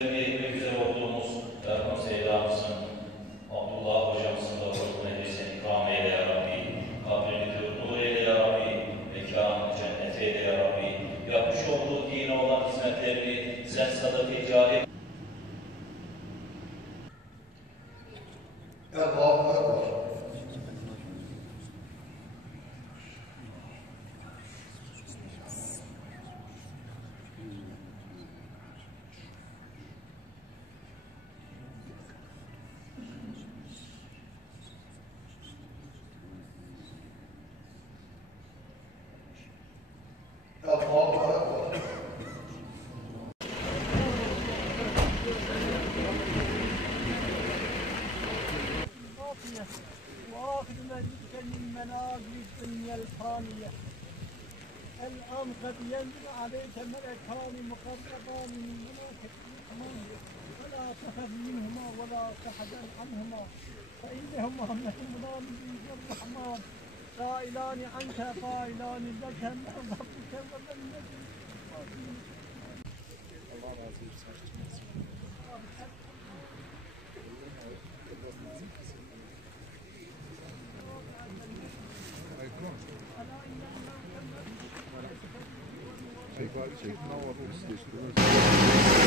Eğitmek üzere olduğumuz Erkan Seyda'mızın, Abdullah hocamızın da ruh meclisini ikram eyle ya Rabbi, kabrini nur eyle ya Rabbi, mekanını cennet eyle ya Rabbi, yapmış olduğu dine olan hizmetlerini sen sadak-ı cari. Allahu Ekber. Allahu Ekber. وآخر ما جئت من منازل الدنيا الفانية الآن قد ينزل عليك ملكان مقربان من ملائكة الرحمن فلا تخف منهما ولا تحزن عنهما فإنهما من منازل الرحمن سائلان عنك قائلان لك من ربك ولم يجد الله razı olsun. Çek abi çek. Ne var?